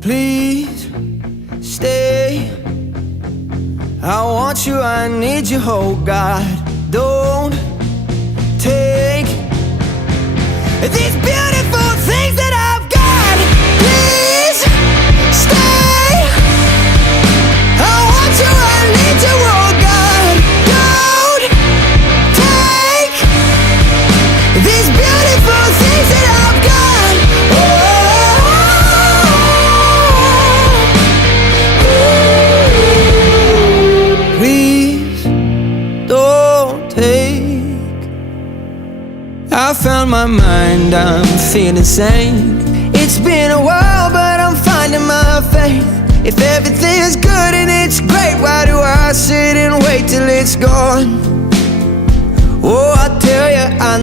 Please stay. I want you, I need you, oh God. Don't take these beautiful things that I've got. Please stay. I want you, I need you, oh God. Don't take these beautiful things that I've got. Please don't take. I found my mind, I'm feeling sane. It's been a while, but I'm finding my faith. If everything's good and it's great, why do I sit and wait till it's gone? Oh, I tell you, I